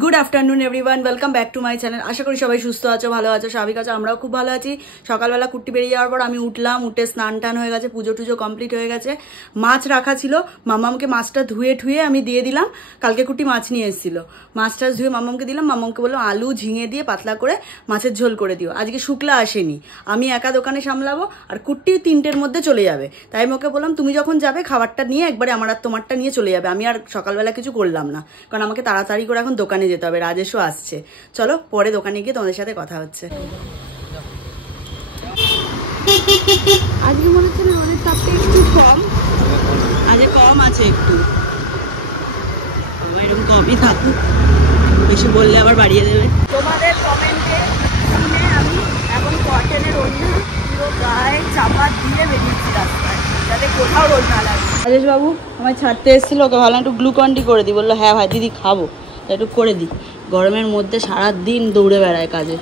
Good afternoon everyone, welcome back to my channel. আশা করি সবাই সুস্থ আছো, ভালো আছো, স্বাভাবিক আছো। আমরাও খুব ভালো আছি। সকালবেলা কুট্টি বেরিয়ে যাওয়ার পর আমি উঠলাম, উঠে স্নান টান হয়ে গেছে, পুজো টুজো কমপ্লিট হয়ে গেছে। মাছ রাখা ছিল, মাম্মামকে মাছটা ধুয়ে ঠুয়ে আমি দিয়ে দিলাম। কালকে কুট্টি মাছ নিয়ে এসেছিল, মাছটা ধুয়ে মাম্মামকে দিলাম। মাম্মামকে বললাম আলু ঝিঙে দিয়ে পাতলা করে মাছের ঝোল করে দিও। আজকে শুক্লা আসেনি, আমি একা দোকানে সামলাবো, আর কুট্টি 3টের মধ্যে চলে যাবে। তাই আমি ওকে বললাম তুমি যখন যাবে খাবারটা নিয়ে একবারে আমার আর তোমারটা নিয়ে চলে যাবে। আমি আর সকালবেলা কিছু করলাম না, কারণ আমাকে তাড়াতাড়ি করে এখন দোকানে যেতে হবে, রাজেশও আসছে। চলো পরে দোকানে গিয়ে তোমাদের সাথে কথা হচ্ছে। আজকে মনে হচ্ছে না অনেক তাপটা একটু কম, আজকে কম আছে একটু, এরকম কমই থাকুক, বেশি বললে আবার বাড়িয়ে দেবে। তোমাদের কমেন্টে শুনে আমি এখন কটনের অন্য পুরো গায়ে চাপা দিয়ে বেরিয়েছি রাস্তায়, যাতে কোথাও রোদ না লাগে। রাজেশ বাবু আমায় ছাড়তে এসেছিল, ওকে ভাবলাম একটু গ্লুকন-ডি করে দিই। বললো হ্যাঁ ভাই দিদি খাবো, একটু করে দিই। গরমের মধ্যে সারাদিন দৌড়ে বেড়ায় কাজে।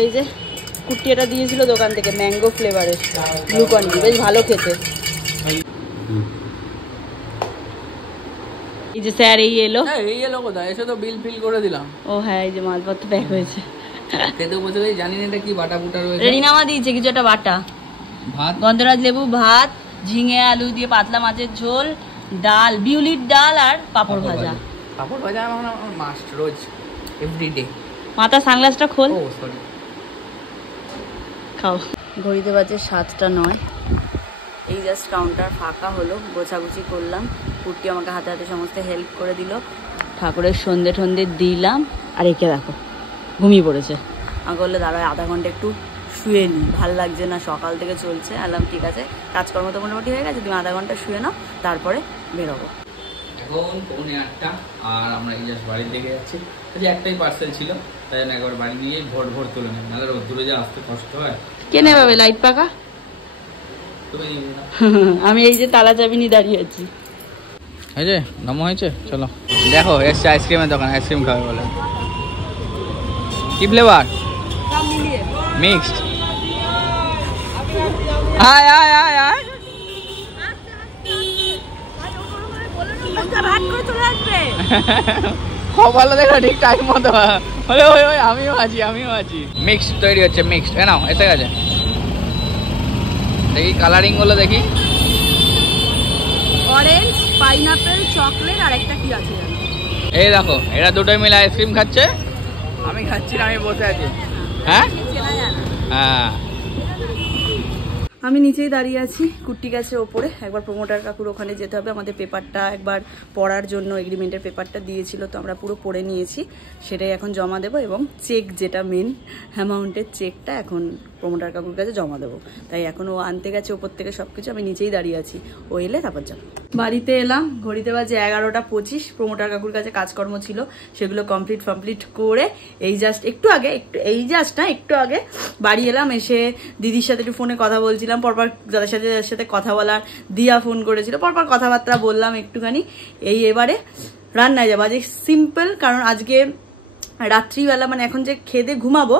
এই যে কুট্টি এটা দিয়েছিল দোকান থেকে, ম্যাঙ্গো ফ্লেভারের গ্লুকন-ডি, বেশ ভালো খেতে। এই যে স্যার এই এলো, এই এলো কোথায়? এসে তো বিল ফিল করে দিলাম। ও হ্যাঁ, এই যে মালপত্র প্যাক হয়েছে। খেতে বসে জানি না এটা কি বাটা বুটা রয়েছে। রেডিনামা দিয়েছে কিছু একটা বাটা, ভাত, গন্ধরাজ লেবু, ভাত, ঝিঙে আলু দিয়ে পাতলা মাছের ঝোল, ডাল, বিউলির ডাল আর পাঁপড় ভাজা। পাঁপড় ভাজা আমার মাস্ট, রোজ এভরিডে। মাথা সানগ্লাসটা খোল, ও সরি। খাও। ঘড়িতে বাজে 7:09। এই জাস্ট কাউন্টার ফাঁকা হলো, গোছাগুছি করলাম। কুট্টি আমাকে হাতে হাতে সমস্ত হেল্প করে দিল, ঠাকুরের সন্ধে ঠন্ধে দিলাম। আর একে দেখো ঘুমিয়ে পড়েছে। আমাকে বললে দাঁড়ায় আধা ঘন্টা একটু শুয়ে নিই, ভাল লাগছে না, সকাল থেকে চলছে। আলাম ঠিক আছে, কাজকর্ম তো মোটামুটি হয়ে গেছে, তুমি আধা ঘন্টা শুয়ে নাও, তারপরে বেরোবো। এখন 7:45 আর আমরা এই জাস্ট বাড়ির দিকে যাচ্ছি। যে একটাই পার্সেল ছিল, তাই জন্য একবার বাড়ি নিয়ে ভোর ভোর তুলে নেব, নাহলে রোদ্দুরে যা আসতে কষ্ট হয়। কে নেবে লাইট পাকা? তুমি নিবে না। আমি এই যে তালা চাবি নিয়ে দাঁড়িয়ে আছি। এই যে নামো হয়েছে, চলো। দেখো এসছে আইসক্রিমের দোকান, আইসক্রিম খাবে বলে। কি ফ্লেভার? মিক্সড। আয় আয় আয় আয়। ভালো দেখো, ঠিক টাইম মতো হলে ওই ওই আমিও আছি। মিক্সড তৈরি হচ্ছে, মিক্সড। নাও এসে গেছে, দেখি কালারিং গুলো দেখি। অরেঞ্জ, পাইনাপেল, চকলেট আর একটা কি আছে জানো? এই দেখো এরা দুটোই মিলে আইসক্রিম খাচ্ছে, আমি খাচ্ছি না, আমি বসে আছি। হ্যাঁ হ্যাঁ, আমি নিচেই দাঁড়িয়ে আছি, কুট্টি গেছে ওপরে। একবার প্রমোটার কাকুর ওখানে যেতে হবে, আমাদের পেপারটা একবার পড়ার জন্য, এগ্রিমেন্টের পেপারটা দিয়েছিল, তো আমরা পুরো পড়ে নিয়েছি, সেটাই এখন জমা দেবো। এবং চেক, যেটা মেন অ্যামাউন্টের চেকটা এখন প্রমোটার কাকুর কাছে জমা দেবো। তাই এখন ও আনতে গেছে ওপর থেকে সব কিছু, আমি নিচেই দাঁড়িয়ে আছি, ও এলে তারপর যাবো। বাড়িতে এলাম, ঘড়িতে বাজে 11:25। প্রমোটার কাকুর কাছে কাজকর্ম ছিল, সেগুলো কমপ্লিট করে এই জাস্ট একটু আগে বাড়ি এলাম। এসে দিদির সাথে একটু ফোনে কথা বলছিলাম, পরপর যাদের সাথে কথা বলার, দিয়া ফোন করেছিল, পরপর কথাবার্তা বললাম একটুখানি। এবারে রান্নায় যাবো, আজকে সিম্পল, কারণ আজকে রাত্রিবেলা মানে এখন যে খেদে ঘুমাবো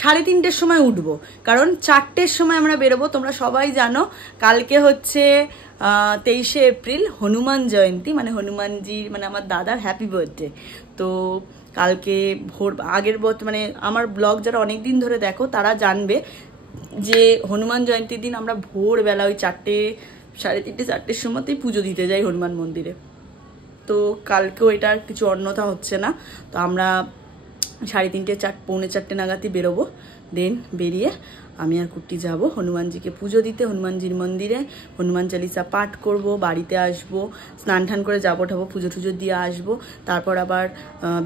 3:30-র সময় উঠবো, কারণ 4টের সময় আমরা বেরোবো। তোমরা সবাই জানো কালকে হচ্ছে 23শে এপ্রিল, হনুমান জয়ন্তী, মানে হনুমানজির, মানে আমার দাদার হ্যাপি বার্থডে। তো কালকে ভোর আগের মানে আমার ব্লগ যারা অনেক দিন ধরে দেখো তারা জানবে যে হনুমান জয়ন্তীর দিন আমরা ভোরবেলা ওই 3:30-4টের সময়তেই পুজো দিতে যাই হনুমান মন্দিরে। তো কালকেও এটা আর কিছু অন্যথা হচ্ছে না, তো আমরা 3:30, পৌনে 4টে নাগাদই বেরোবো। দেন বেরিয়ে আমি আর কুট্টি যাব হনুমানজিকে পুজো দিতে, হনুমানজির মন্দিরে। হনুমান চালিসা পাঠ করব, বাড়িতে আসবো, স্নান টান করে যাবো ঠাবো, পুজো টুজো দিয়ে আসবো। তারপর আবার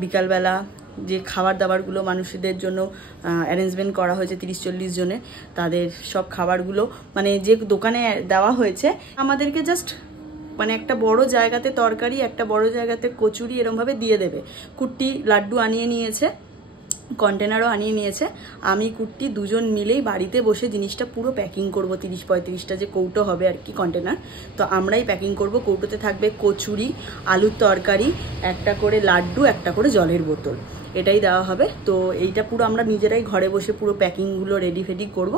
বিকালবেলা যে খাবার দাবারগুলো মানুষদের জন্য অ্যারেঞ্জমেন্ট করা হয়েছে 30-40 জনের, তাদের সব খাবারগুলো মানে যে দোকানে দেওয়া হয়েছে আমাদেরকে জাস্ট মানে একটা বড় জায়গাতে তরকারি, একটা বড় জায়গাতে কচুরি, এরমভাবে দিয়ে দেবে। কুট্টি লাড্ডু আনিয়ে নিয়েছে, কন্টেনারও আনিয়ে নিয়েছে। আমি কুট্টি দুজন মিলেই বাড়িতে বসে জিনিসটা পুরো প্যাকিং করব। 30-35টা যে কৌটো হবে আর কি কন্টেনার, তো আমরাই প্যাকিং করব। কৌটোতে থাকবে কচুরি, আলুর তরকারি, একটা করে লাড্ডু, একটা করে জলের বোতল, এটাই দেওয়া হবে। তো এইটা পুরো আমরা নিজেরাই ঘরে বসে পুরো প্যাকিংগুলো রেডি করব,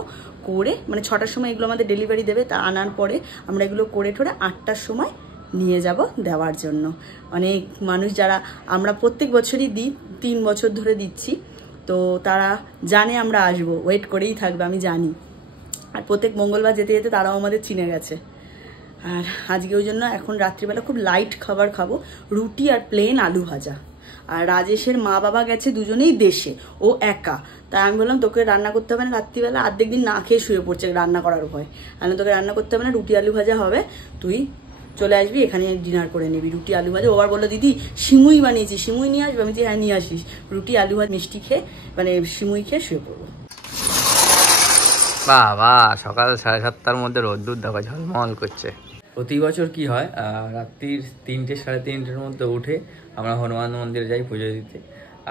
করে মানে 6টার সময় এগুলো আমাদের ডেলিভারি দেবে। তা আনার পরে আমরা এগুলো করে ঠোরে 8টার সময় নিয়ে যাব দেওয়ার জন্য। অনেক মানুষ যারা আমরা প্রত্যেক বছরই দিই, 3 বছর ধরে দিচ্ছি, তো তারা জানে আমরা আসবো, ওয়েট করেই থাকবে, আমি জানি। আর প্রত্যেক মঙ্গলবার যেতে যেতে তারাও আমাদের চিনে গেছে। আর আজকে ওই জন্য এখন রাত্রিবেলা খুব লাইট খাবার খাবো, রুটি আর প্লেন আলু ভাজা। আর রাজেশের মা বাবা গেছে দুজনেই দেশে, ও একা। তাই আমি বললাম তোকে রান্না করতে হবে না রাত্রিবেলা, অর্ধেক দিন না খেয়ে শুয়ে পড়ছে রান্না করার ভয়। আমি তোকে রান্না করতে হবে না, রুটি আলু ভাজা হবে, তুই চলে আসবি এখানে ডিনার করে নিবি, রুটি আলু ভাজা। ওবার বললো দিদি সিমুই বানিয়েছি, সিমুই নিয়ে আসবি? আমি যে হ্যাঁ নিয়ে আসিস, রুটি আলু ভাজা মিষ্টি খেয়ে মানে সিমুই খেয়ে শুয়ে পড়বো। বাবা সকাল 7:30টার মধ্যে রোদ্দুর দেখো ঝলমল করছে। প্রতি বছর কি হয়, রাত্রির 3টে সাড়ে 3টের মধ্যে উঠে আমরা হনুমান মন্দিরে যাই পুজো দিতে।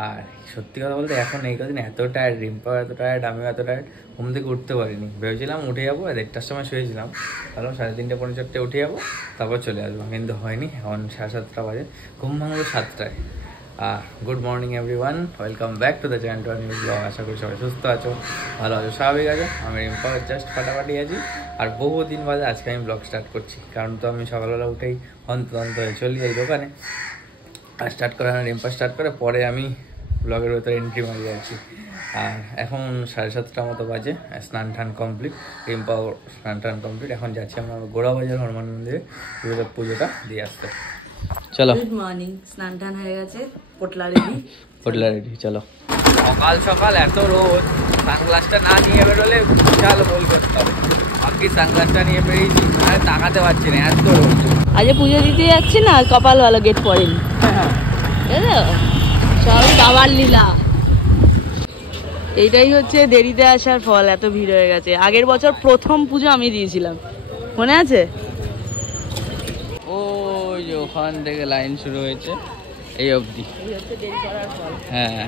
আর সত্যি কথা বলতে এখন এই কদিন এত টায়ার্ড, রিম্পাও এত টায়ার্ড, আমিও এত টায়ার্ড, ঘুম থেকে উঠতে পারিনি। ভেবেছিলাম উঠে যাবো, 1:30টার সময় শুয়েছিলাম, তাহলে 3:30 পৌনে 4টে উঠে যাবো, তারপর চলে আসবো, কিন্তু হয়নি। এখন 7:30টা বাজে, ঘুম ভাঙলো 7টায়। Good morning everyone, welcome back to the channel to new blog. আশা করি সবাই সুস্থ আছো, ভালো আছো, স্বাভাবিক আছো। আমি রিম্পা জাস্ট ফাটাফাটি আছি। আর বহুদিন বাদে আজকে আমি ব্লগ স্টার্ট করছি, কারণ তো আমি সকালবেলা উঠেই অন্তত হয়ে চলি এই দোকানে। আর স্টার্ট করে রিম্পা স্টার্ট করে, পরে আমি ব্লগের ভেতরে এন্ট্রি মারি আছি। আর এখন 7:30টার মতো বাজে, স্নান টান কমপ্লিট, রিম্পাও স্নান টান কমপ্লিট। এখন যাচ্ছি আমরা গোড়াবাজার হনুমান মন্দিরে পুজোটা দিয়ে আসতে। চলো, গুড মর্নিং। স্নান টান হয়ে গেছে, পোটলা রেডি, চলো। সকাল সকাল এত রোদ, সানগ্লাসটা না নিয়ে বেরোলে বিশাল ভুল করতাম। আমি সানগ্লাসটা নিয়ে বেরিয়েছি, আর তাকাতে পারছি না, এত রোদ। আজ পুজো দিতে যাচ্ছি না, কপাল ভালো গেট পড়েনি, সব বাবার লীলা। এইটাই হচ্ছে দেরিতে আসার ফল, এত ভিড় হয়ে গেছে। আগের বছর প্রথম পুজো আমি দিয়েছিলাম, মনে আছে? ওই যে ওখান থেকে লাইন শুরু হয়েছে এই অবধি। হ্যাঁ,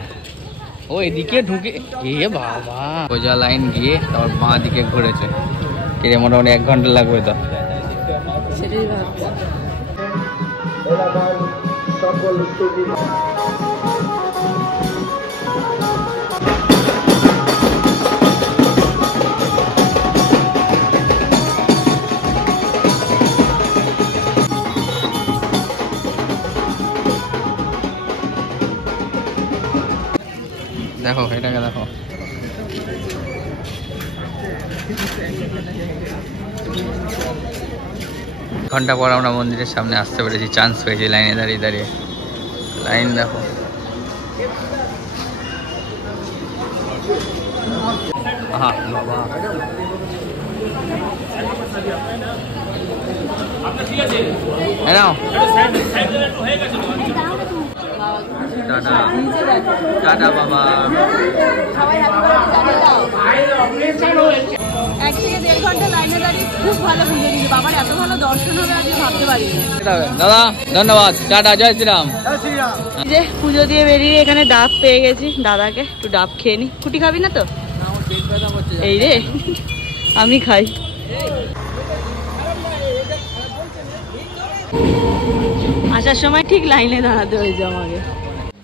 ও এদিকে ঢুকে, এ বাবা সোজা লাইন গিয়ে তারপর বাঁ দিকে ঘুরেছে। কিরে মোটামুটি 1 ঘন্টা লাগবে তো। সেটাই ভাবছি। দেখো এটাকে দেখো, ঘন্টা পর আমরা মন্দিরের সামনে আসতে পেরেছি, চান্স পেয়েছি লাইনে দাঁড়িয়ে দাঁড়িয়ে। লাইন দেখো, বাবা টাটা টাটা বাবা। 1 থেকে 1.5 ঘন্টা লাইনে দাঁড়িয়ে খুব ভালো পুজো দিয়েছে। বাবার এত ভালো দর্শন হবে আজকে ভাবতে পারিনি। দাদা ধন্যবাদ, টাটা, জয় শ্রীরাম। যে পুজো দিয়ে বেরিয়ে এখানে ডাব পেয়ে গেছি, দাদাকে একটু ডাব খেয়ে নি। কুটি খাবি না তো? এই রে, আমি খাই। আসার সময় ঠিক লাইনে দাঁড়াতে হয়েছে আমাকে।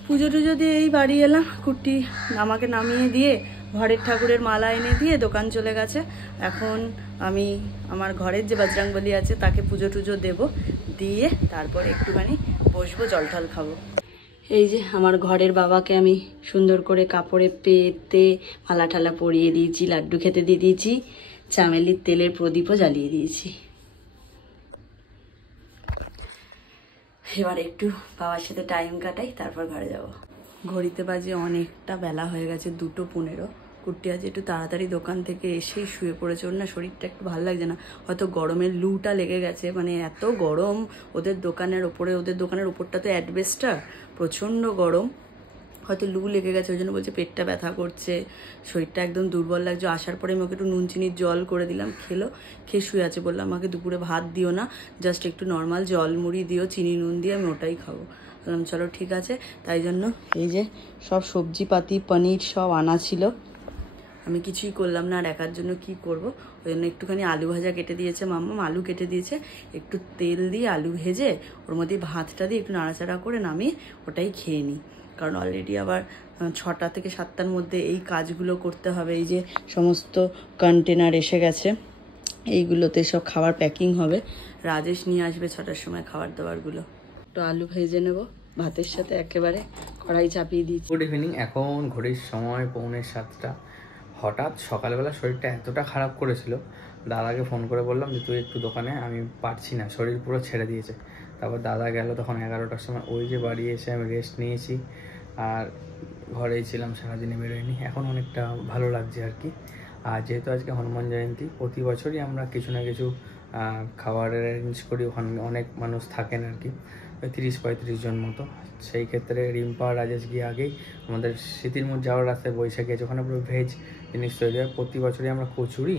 পুজো টুজো দিয়ে এই বাড়ি এলাম, কুটি আমাকে নামিয়ে দিয়ে ঘরের ঠাকুরের মালা এনে দিয়ে দোকান চলে গেছে। এখন আমি আমার ঘরের যে বজরংবলী আছে তাকে পুজো টুজো দেবো, দিয়ে তারপর একটুখানি বসবো, জল টল খাবো। এই যে আমার ঘরের বাবাকে আমি সুন্দর করে কাপড়ে পেতে মালা ঠালা পরিয়ে দিয়েছি, লাড্ডু খেতে দিয়ে দিয়েছি, চামেলির তেলের প্রদীপও জ্বালিয়ে দিয়েছি। এবার একটু বাবার সাথে টাইম কাটাই, তারপর ঘরে যাব। ঘড়িতে বাজে অনেকটা বেলা হয়ে গেছে, 2:15। কুট্টি আজ একটু তাড়াতাড়ি দোকান থেকে এসেই শুয়ে পড়েছে। ওর না শরীরটা একটু ভালো লাগছে না, হয়তো গরমের লুটা লেগে গেছে। মানে এত গরম ওদের দোকানের ওপরটা তো অ্যাডবেস্টার, প্রচণ্ড গরম, হয়তো লু লেগে গেছে। ওই জন্য বলছে পেটটা ব্যথা করছে, শরীরটা একদম দুর্বল লাগছে। আসার পরে আমি ওকে একটু নুন চিনির জল করে দিলাম, খেয়ে শুয়ে আছে। বললাম আমাকে দুপুরে ভাত দিও না, জাস্ট একটু নর্মাল জল মুড়ি দিও চিনি নুন দিয়ে, আমি ওটাই খাবো। বললাম চলো ঠিক আছে। তাই জন্য এই যে সব সবজিপাতি পনির সব আনা ছিল, আমি কিছুই করলাম না। আর একার জন্য কি করব, ওই জন্য একটুখানি আলু ভাজা কেটে দিয়েছে মাম্মা, আলু কেটে দিয়েছে, একটু তেল দিয়ে আলু ভেজে ওর মধ্যে ভাতটা দিয়ে একটু নাড়াচাড়া করে নামিয়ে ওটাই খেয়ে নিই। কারণ অলরেডি আবার 6টা থেকে 7টার মধ্যে এই কাজগুলো করতে হবে। এই যে সমস্ত কন্টেনার এসে গেছে, এইগুলোতে সব খাবার প্যাকিং হবে। রাজেশ নিয়ে আসবে 6টার সময় খাবার দাবারগুলো। একটু আলু ভেজে নেব ভাতের সাথে, একেবারে কড়াই চাপিয়ে দিচ্ছি। গুড ইভিনিং, এখন ঘড়ির সময় 6:45। হঠাৎ সকালবেলা শরীরটা এতটা খারাপ করেছিল, দাদাকে ফোন করে বললাম যে তুই একটু দোকানে, আমি পারছি না, শরীর পুরো ছেড়ে দিয়েছে। তারপর দাদা গেল তখন 11টার সময়। ওই যে বাড়ি এসে আমি রেস্ট নিয়েছি আর ঘরেই ছিলাম, সারাদিনে বেরোয়নি। এখন অনেকটা ভালো লাগছে আর কি। আর যেহেতু আজকে হনুমান জয়ন্তী, প্রতি বছরই আমরা কিছু না কিছু খাবারের অ্যারেঞ্জ করি। ওখানে অনেক মানুষ থাকেন আর কি, ওই 30-35 জন মতো। সেই ক্ষেত্রে রিম্পা রাজেশ গিয়ে আগেই আমাদের স্মৃতির মোড় যাওয়ার রাস্তায় বৈশাখী আছে, ওখানে পুরো ভেজ জিনিস তৈরি হয়। প্রতি বছরই আমরা কচুরি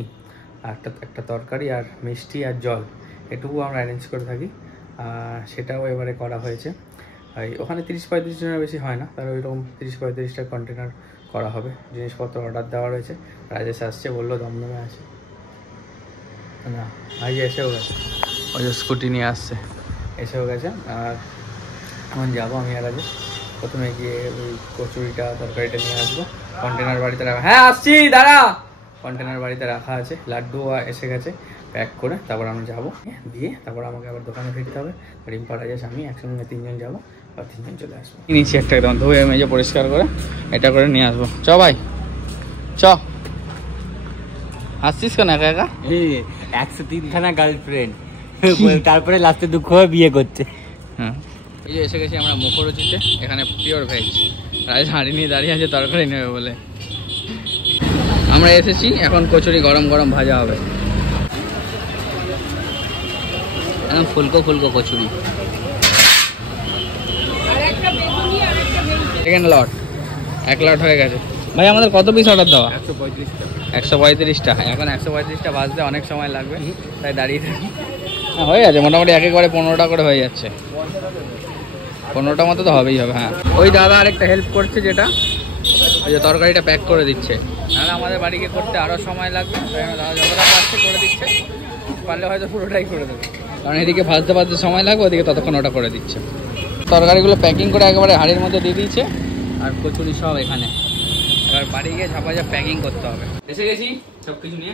আর একটা তরকারি আর মিষ্টি আর জল এটুকু আমরা অ্যারেঞ্জ করে থাকি। সেটাও এবারে করা হয়েছে। ওখানে 30-35 জনের বেশি হয় না, তার ওইরকম 30-35টা কন্টেনার করা হবে। জিনিসপত্র অর্ডার দেওয়া রয়েছে। রাজেশ আসছে, বললো দমদমে আছে না, ভাই এসেও গেছে, ওই যে স্কুটি নিয়ে আসছে, এসেও গেছে। আর এখন যাবো আমি আর রাজেশ। প্রথমে গিয়ে ওই কচুরিটা তরকারিটা নিয়ে আসবো, কন্টেনার বাড়িতে রাখা। হ্যাঁ আসছি দাঁড়া, কন্টেনার বাড়িতে রাখা আছে। লাড্ডু এসে গেছে প্যাক করে, তারপর আমি যাবো দিয়ে তারপর আমাকে আবার দোকানে ফিরতে হবে। রিম্পা রাজেশ আমি একসঙ্গে 3 জন যাবো, আর 3 জন চলে আসবো। নিচ্ছি একটা একদম ধুয়ে মেজে পরিষ্কার করে এটা করে নিয়ে আসবো। চ ভাই চ। আসছিস কেন একা একা? 103খানা গার্লফ্রেন্ড, তারপরে লাস্টে দুঃখ হয়ে বিয়ে করছে। হ্যাঁ, এই যে এসে গেছি আমরা মুখরোচিতে। এখানে পিওর ভেজ। রাজেশ হাঁড়ি নিয়ে দাঁড়িয়ে আছে তরকারি নেবে বলে। আমরা এসেছি, এখন কচুরি গরম গরম ভাজা হবে। একদম ফুলকো ফুলকো কচুরি। সেকেন্ড লট, 1 লট হয়ে গেছে। ভাই আমাদের কত পিস অর্ডার দেওয়া? 135টা। এখন 135টা ভাজতে অনেক সময় লাগবে, তাই দাঁড়িয়ে থাকি। হ্যাঁ হয়ে যাচ্ছে মোটামুটি, একেবারে 15টা করে হয়ে যাচ্ছে। 15টা মতো তো হবেই হবে। হ্যাঁ, ওই দাদা আরেকটা হেল্প করছে, যেটা ওই যে তরকারিটা প্যাক করে দিচ্ছে। নাহলে আমাদের বাড়িকে করতে আরও সময় লাগবে, তাই দাদা যতটা পারছে করে দিচ্ছে। পারলে হয়তো পুরোটাই করে দেবে, কারণ এদিকে ভাজতে ভাজতে সময় লাগবে, ওদিকে ততক্ষণ ওটা করে দিচ্ছে। তরকারিগুলো প্যাকিং করে একেবারে হাঁড়ির মধ্যে দিয়ে দিয়েছে, আর কচুরি সব এখানে। এবার বাড়ি গিয়ে ঝাপাঝাপ প্যাকিং করতে হবে। এসে গেছি সব কিছু নিয়ে,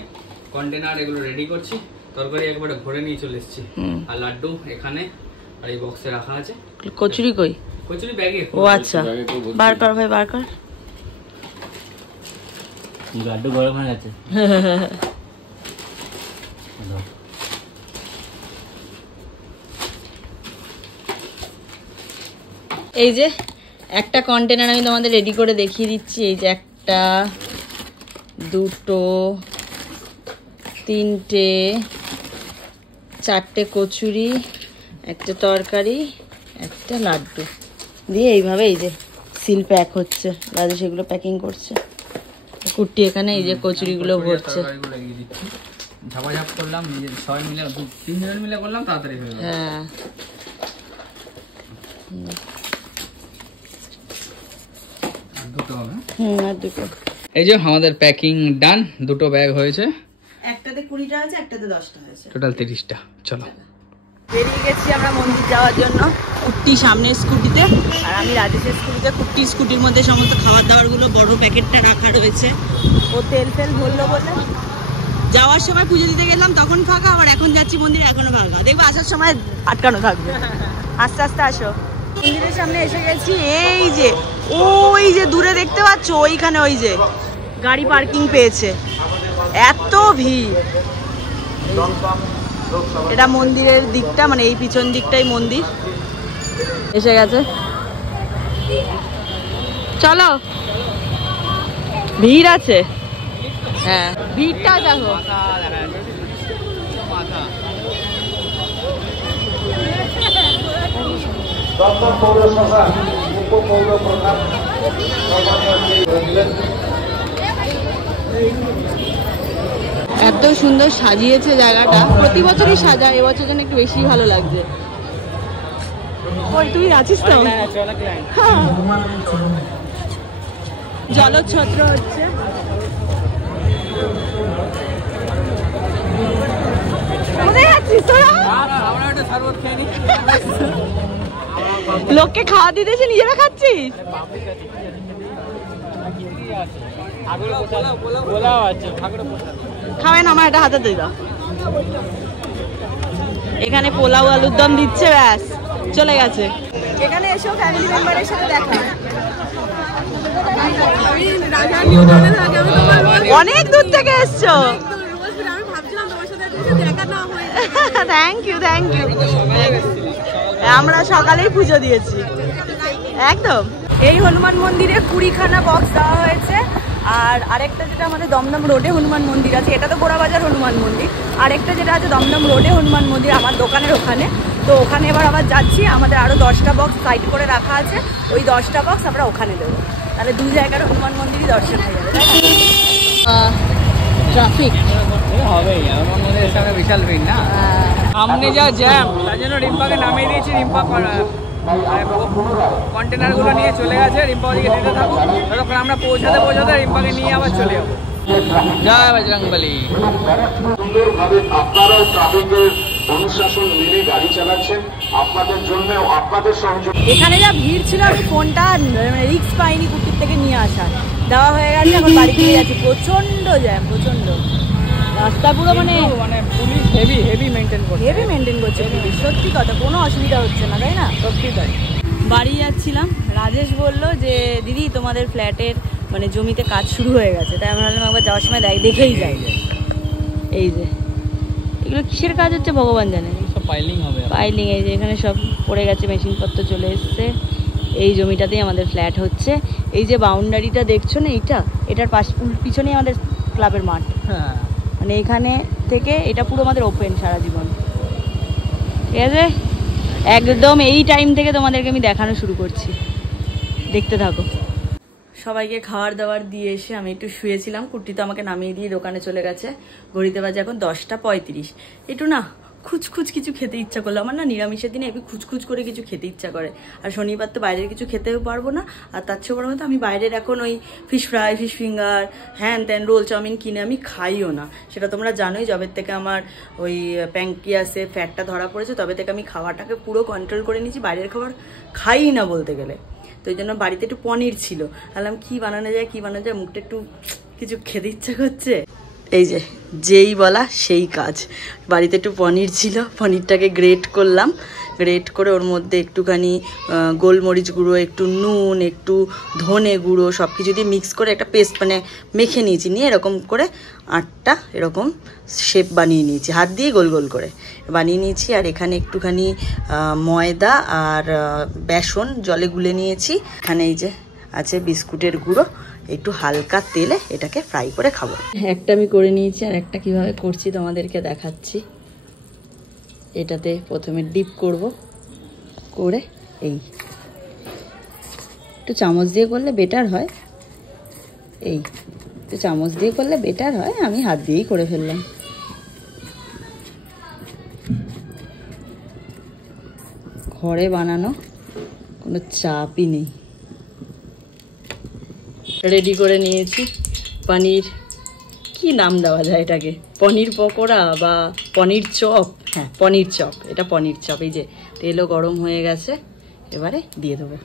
কন্টেনার এগুলো রেডি করছি। তরকারি একবারে ভরে নিয়ে চলে এসেছি। আর লাড্ডু এখানে, আর এই বক্সে রাখা আছে। কচুরি কই? কচুরি ব্যাগে। ও আচ্ছা, বার কর ভাই, বার কর। লাড্ডু গরম হয়ে গেছে। এই যে একটা কন্টেনার আমি তোমাদের রেডি করে দেখিয়ে দিচ্ছি। এই যে 1, 2, 3, 4টে কচুরি, একটা তরকারি, একটা লাড্ডু দিয়ে এইভাবে এই যে সিল প্যাক হচ্ছে। রাজে সেগুলো প্যাকিং করছে। কুট্টি এখানে এই যে কচুরিগুলো ভরছে। ঝাপাঝাপ করলাম নিজের, সবাই মিলে 2-3 জন মিলে করলাম, তাড়াতাড়ি হয়ে গেল। হ্যাঁ, দুটো হবে। আর দুটো। এই যে আমাদের প্যাকিং ডান, 2টো ব্যাগ হয়েছে। একটাতে 20টা আছে, একটাতে 10টা হয়েছে, টোটাল 30টা। চলো বেরিয়ে গেছি আমরা মন্দির যাওয়ার জন্য। কুট্টি সামনের স্কুটিতে আর আমি রাজেশের স্কুটিতে। কুট্টি স্কুটির মধ্যে সমস্ত খাবার দাবারগুলো বড় প্যাকেটটা রাখা রয়েছে। ও তেল ভরলো বলে যাওয়ার সময় পুজো দিতে গেলাম তখন ফাঁকা, আবার এখন যাচ্ছি মন্দিরে এখনো ফাঁকা। দেখবো আসার সময় আটকানো থাকবে। আস্তে আস্তে আসো। মন্দিরের সামনে এসে গেছি। এই যে ওই যে দূরে দেখতে পাচ্ছ, ওইখানে ওই যে গাড়ি পার্কিং পেয়েছে। এত ভিড়। এটা মন্দিরের দিকটা, মানে এই পিছন দিকটাই মন্দির। এসে গেছে, চলো। ভিড় আছে, হ্যাঁ ভিড়টা দেখো। এত সুন্দর সাজিয়েছে জায়গাটা। প্রতি বছরই সাজায়, এবছর যেন একটু বেশি ভালো লাগছে। ওই তুই আছিস তো? জলছত্র হচ্ছে। লোককে খাওয়া দিতেছে, নিজেরা খাচ্ছিস? খাবেন আমার এটা হাতে দিয়ে দাও। এখানে পোলাও আলুর দম দিচ্ছে, ব্যাস চলে গেছে। এখানে এসেও ফ্যামিলি মেম্বারের সাথে দেখা। অনেক দূর থেকে এসছো। Thank you thank you. আমরা সকালেই পুজো দিয়েছি একদম। এই হনুমান মন্দিরে 20খানা বক্স দেওয়া হয়েছে। আর আরেকটা যেটা আমাদের দমদম রোডে হনুমান মন্দির আছে, এটা তো গোড়াবাজার হনুমান মন্দির, আরেকটা যেটা আছে দমদম রোডে হনুমান মন্দির আমার দোকানের ওখানে। তো ওখানে এবার আবার যাচ্ছি, আমাদের আরো 10টা বক্স সাইড করে রাখা আছে, ওই 10টা বক্স আমরা ওখানে দেবো। তাহলে 2 জায়গার হনুমান মন্দিরই দর্শন হয়ে যাবে। ট্রাফিক হবেই, আমার মনে হয় বিশাল ভিড় না, সামনে যা জ্যাম, তার জন্য রিম্পাকে নামিয়ে দিয়েছি। রিম্পা কন্টেনারগুলো নিয়ে চলে গেছে, রিম্পা ওদিকে দিতে থাকুক, ততক্ষণ আমরা পৌঁছাতে রিম্পাকে নিয়ে আবার চলে যাবো। জয় বজরংবলী। আপনারাও ট্রাফিকের অনুশাসন মেনে গাড়ি চালাচ্ছেন, আপনাদের জন্য আপনাদের সহযোগ। এখানে যা ভিড় ছিল, আমি ফোনটা রিস্ক পাইনি কুটির থেকে নিয়ে আসা, দেওয়া হয়ে গেছে, এখন বাড়ি ফিরে যাচ্ছি। প্রচন্ড জ্যাম, প্রচন্ড রাস্তা পুরো মানে পুলিশ হেভি মেনটেন করছে পুলিশ। সত্যি কথা, কোনো অসুবিধা হচ্ছে না, তাই না? সত্যি তাই। বাড়ি যাচ্ছিলাম, রাজেশ বলল যে দিদি তোমাদের ফ্ল্যাটের মানে জমিতে কাজ শুরু হয়ে গেছে, তাই আমি ভাবলাম একবার যাওয়ার সময় দেখেই যাই। এই যে এগুলো কিসের কাজ হচ্ছে ভগবান জানে। সব পাইলিং হবে, পাইলিং। এই যে এখানে সব পড়ে গেছে, মেশিনপত্র চলে এসছে। এই জমিটাতেই আমাদের ফ্ল্যাট হচ্ছে। এই যে বাউন্ডারিটা দেখছো না, এটার পিছনেই আমাদের ক্লাবের মাঠ। হ্যাঁ, মানে এখানে থেকে এটা পুরো আমাদের ওপেন সারা জীবন, ঠিক আছে? একদম এই টাইম থেকে তোমাদেরকে আমি দেখানো শুরু করছি, দেখতে থাকো। সবাইকে খাবার দাবার দিয়ে এসে আমি একটু শুয়েছিলাম। কুর্তি তো আমাকে নামিয়ে দিয়ে দোকানে চলে গেছে। ঘড়িতে বাজে এখন 10:35। একটু না খুচখুচ কিছু খেতে ইচ্ছা করলো আমার, না নিরামিষের দিনে একটু খুচখুচ করে কিছু খেতে ইচ্ছা করে। আর শনিবার তো বাইরের কিছু খেতেও পারবো না। আর তার চেয়ে বড় কথা, আমি বাইরের এখন ওই ফিশ ফ্রাই, ফিশ ফিঙ্গার, হ্যান ত্যান, রোল চাউমিন কিনে আমি খাইও না। সেটা তোমরা জানোই, যবের থেকে আমার ওই প্যাঙ্কিয়াসে ফ্যাটটা ধরা পড়েছে তবে থেকে আমি খাওয়াটাকে পুরো কন্ট্রোল করে নিয়েছি। বাইরের খাবার খাই না বলতে গেলে। তো এই জন্য বাড়িতে একটু পনির ছিল, ভাবলাম কি বানানো যায়, মুখটা একটু কিছু খেতে ইচ্ছা করছে। এই যে যেই বলা সেই কাজ। বাড়িতে একটু পনির ছিল, পনিরটাকে গ্রেট করলাম। গ্রেট করে ওর মধ্যে একটুখানি গোলমরিচ গুঁড়ো, একটু নুন, একটু ধনে গুঁড়ো সব কিছু দিয়ে মিক্স করে একটা পেস্ট মানে মেখে নিয়েছি। নিয়ে এরকম করে আটটা এরকম শেপ বানিয়ে নিয়েছি, হাত দিয়ে গোল গোল করে বানিয়ে নিয়েছি। আর এখানে একটুখানি ময়দা আর বেসন জলে গুলে নিয়েছি। এখানে এই যে আছে বিস্কুটের গুঁড়ো, একটু হালকা তেলে এটাকে ফ্রাই করে খাবো। একটা আমি করে নিয়েছি, আর একটা কিভাবে করছি তোমাদেরকে দেখাচ্ছি। এটাতে প্রথমে ডিপ করব, করে এই একটু চামচ দিয়ে করলে বেটার হয়, এই একটু চামচ দিয়ে করলে বেটার হয়, আমি হাত দিয়েই করে ফেললাম। ঘরে বানানো, কোনো চাপই নেই। রেডি করে নিয়েছি পনির, কি নাম দেওয়া যায় এটাকে, পনির পকোড়া বা পনির চপ। হ্যাঁ, পনির চপ, এটা পনির চপ। এই যে তেলও গরম হয়ে গেছে, এবারে দিয়ে দেবো।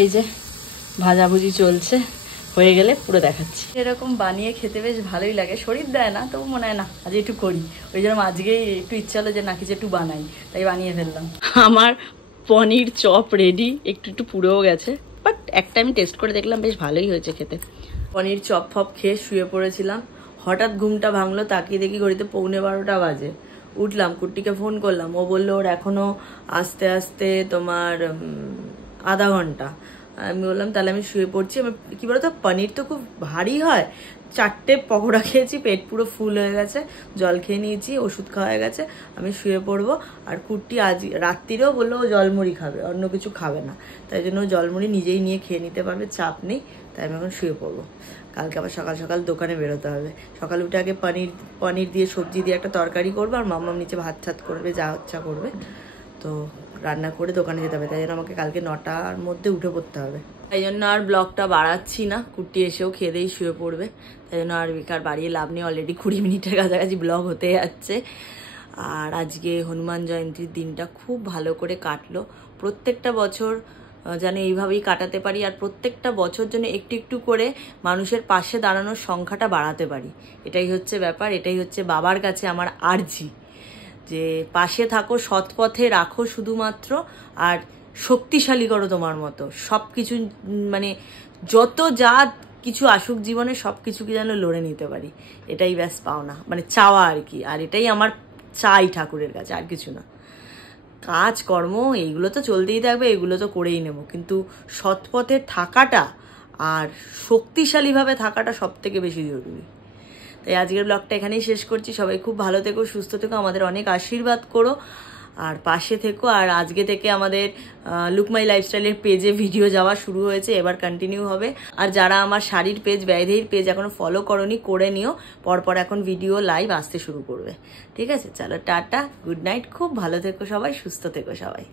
এই যে ভাজাভুজি চলছে, হয়ে গেলে পুরো দেখাচ্ছি। এরকম বানিয়ে খেতে বেশ ভালোই লাগে, শরীর দেয় না তবু মনে হয় না আজ একটু করি। ওই জন্য আজকেই একটু ইচ্ছা হলো যে না কিছু একটু বানাই, তাই বানিয়ে ফেললাম। আমার পনির চপ রেডি, একটু পুড়েও গেছে, বাট একটা আমি টেস্ট করে দেখলাম বেশ ভালোই হয়েছে খেতে। পনির চপ ফপ খেয়ে শুয়ে পড়েছিলাম, হঠাৎ ঘুমটা ভাঙলো, তাকিয়ে দেখি ঘড়িতে 11:15 বাজে। উঠলাম, কুট্টিকে ফোন করলাম, ও বললো ওর এখনো আসতে আসতে তোমার আধা ঘন্টা। আমি বললাম তাহলে আমি শুয়ে পড়ছি। আমার কি বলতো, পনির তো খুব ভারী হয়। 4টে পকোড়া খেয়েছি, পেট পুরো ফুল হয়ে গেছে, জল খেয়ে নিয়েছি, ওষুধ খাওয়া হয়ে গেছে, আমি শুয়ে পড়বো। আর কুট্টি আজ রাত্রিরেও বললো ও জলমুড়ি খাবে, অন্য কিছু খাবে না, তাই জন্য ও জলমুড়ি নিজেই নিয়ে খেয়ে নিতে পারবে, চাপ নেই। তাই আমি এখন শুয়ে পড়বো। কালকে আবার সকাল সকাল দোকানে বেরোতে হবে। সকালে উঠে আগে পনির দিয়ে সবজি দিয়ে একটা তরকারি করবো, আর মাম্মাম নিচে ভাত ছাত করবে, যা ইচ্ছা করবে। তো রান্না করে দোকানে যেতে হবে, তাই জন্য আমাকে কালকে 9টার মধ্যে উঠে পড়তে হবে। তাই জন্য আর ব্লগটা বাড়াচ্ছি না, কুট্টি এসেও খেয়েই শুয়ে পড়বে, তাই জন্য আর বেকার বাড়িয়ে লাভ নেই। অলরেডি 20 মিনিটের কাছাকাছি ব্লগ হতে যাচ্ছে। আর আজকে হনুমান জয়ন্তীর দিনটা খুব ভালো করে কাটলো। প্রত্যেকটা বছর যেন এইভাবেই কাটাতে পারি, আর প্রত্যেকটা বছর যেন একটু একটু করে মানুষের পাশে দাঁড়ানোর সংখ্যাটা বাড়াতে পারি। এটাই হচ্ছে ব্যাপার, এটাই হচ্ছে বাবার কাছে আমার আর্জি, যে পাশে থাকো, সৎ পথে রাখো শুধুমাত্র, আর শক্তিশালী করো তোমার মতো। সব কিছু মানে যত যা কিছু আসুক জীবনে সব কিছুকে যেন লড়ে নিতে পারি, এটাই ব্যাস পাওনা, মানে চাওয়া আর কি। আর এটাই আমার চাই ঠাকুরের কাছে, আর কিছু না। কাজ কর্ম এইগুলো তো চলতেই থাকবে, এগুলো তো করেই নেব, কিন্তু সৎ পথে থাকাটা আর শক্তিশালীভাবে থাকাটা সব থেকে বেশি জরুরি। তাই আজকের ব্লগটা এখানেই শেষ করছি। সবাই খুব ভালো থেকো, সুস্থ থেকো, আমাদের অনেক আশীর্বাদ করো আর পাশে থেকো। আর আজকে থেকে আমাদের লুক মাই লাইফস্টাইলের পেজে ভিডিও যাওয়া শুরু হয়েছে, এবার কন্টিনিউ হবে। আর যারা আমার শাড়ির পেজ, ব্যয়ধেয়ীর পেজ এখনো ফলো করোনি, করে নিও, পরপর এখন ভিডিও লাইভ আসতে শুরু করবে। ঠিক আছে, চলো টাটা, গুড নাইট, খুব ভালো থেকো সবাই, সুস্থ থেকো সবাই।